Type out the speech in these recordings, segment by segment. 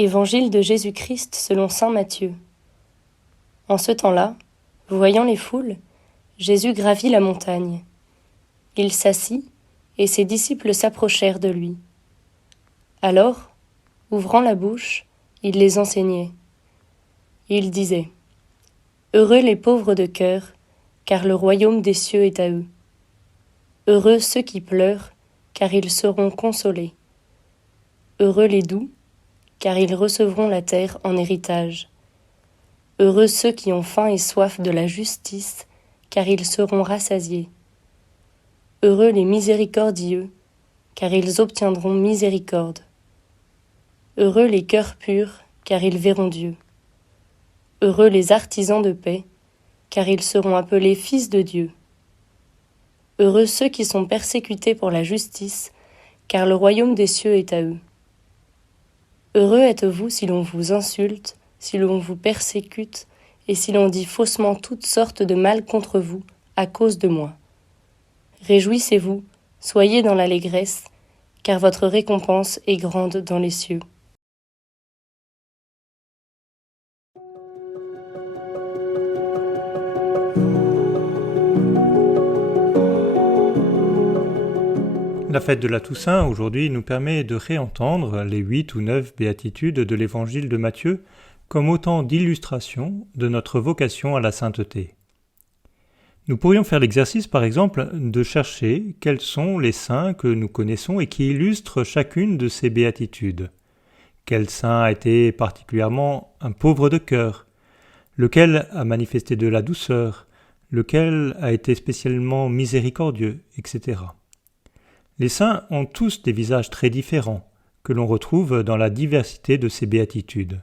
Évangile de Jésus-Christ selon saint Matthieu. En ce temps-là, voyant les foules, Jésus gravit la montagne. Il s'assit, et ses disciples s'approchèrent de lui. Alors, ouvrant la bouche, il les enseignait. Il disait : Heureux les pauvres de cœur, car le royaume des cieux est à eux. Heureux ceux qui pleurent, car ils seront consolés. Heureux les doux, car ils recevront la terre en héritage. Heureux ceux qui ont faim et soif de la justice, car ils seront rassasiés. Heureux les miséricordieux, car ils obtiendront miséricorde. Heureux les cœurs purs, car ils verront Dieu. Heureux les artisans de paix, car ils seront appelés fils de Dieu. Heureux ceux qui sont persécutés pour la justice, car le royaume des cieux est à eux. Heureux êtes-vous si l'on vous insulte, si l'on vous persécute, et si l'on dit faussement toutes sortes de mal contre vous, à cause de moi. Réjouissez-vous, soyez dans l'allégresse, car votre récompense est grande dans les cieux. La fête de la Toussaint, aujourd'hui, nous permet de réentendre les 8 ou 9 béatitudes de l'évangile de Matthieu comme autant d'illustrations de notre vocation à la sainteté. Nous pourrions faire l'exercice, par exemple, de chercher quels sont les saints que nous connaissons et qui illustrent chacune de ces béatitudes. Quel saint a été particulièrement un pauvre de cœur, lequel a manifesté de la douceur, lequel a été spécialement miséricordieux, etc. Les saints ont tous des visages très différents, que l'on retrouve dans la diversité de ces béatitudes.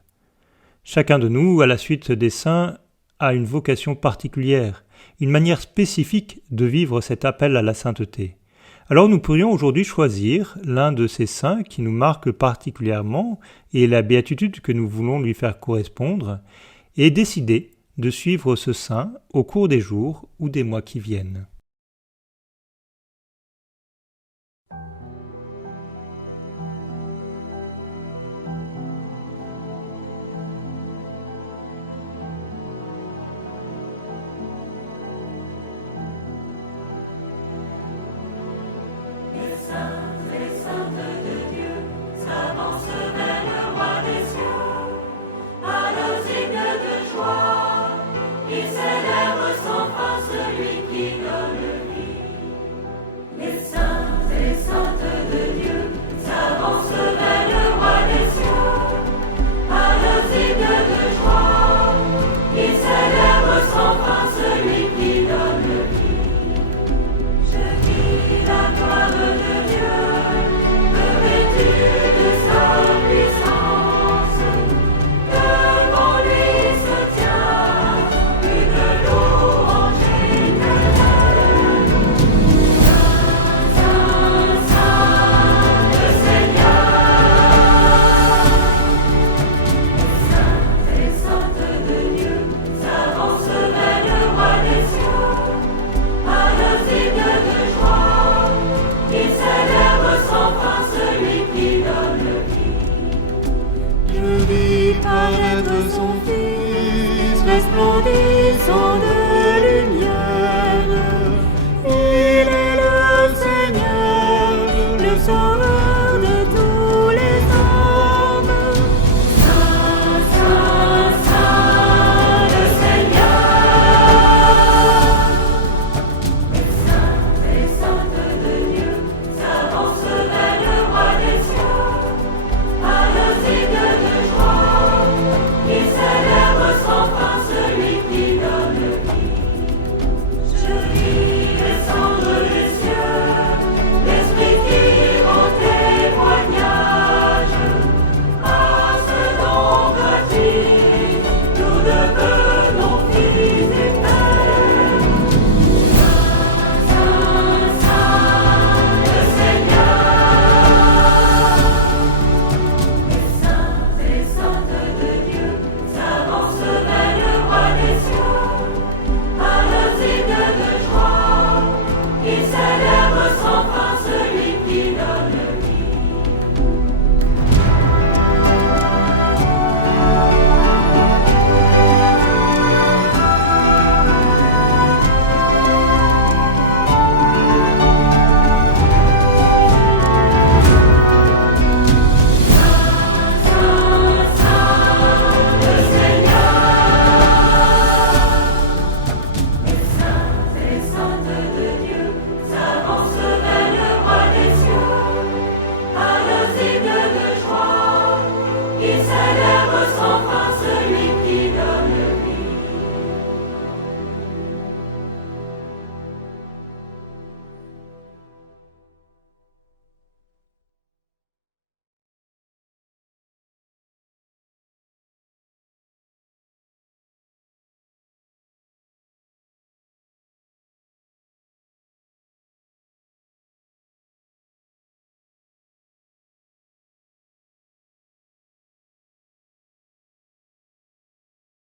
Chacun de nous, à la suite des saints, a une vocation particulière, une manière spécifique de vivre cet appel à la sainteté. Alors nous pourrions aujourd'hui choisir l'un de ces saints qui nous marque particulièrement et la béatitude que nous voulons lui faire correspondre, et décider de suivre ce saint au cours des jours ou des mois qui viennent. Paraître son Fils resplendissant de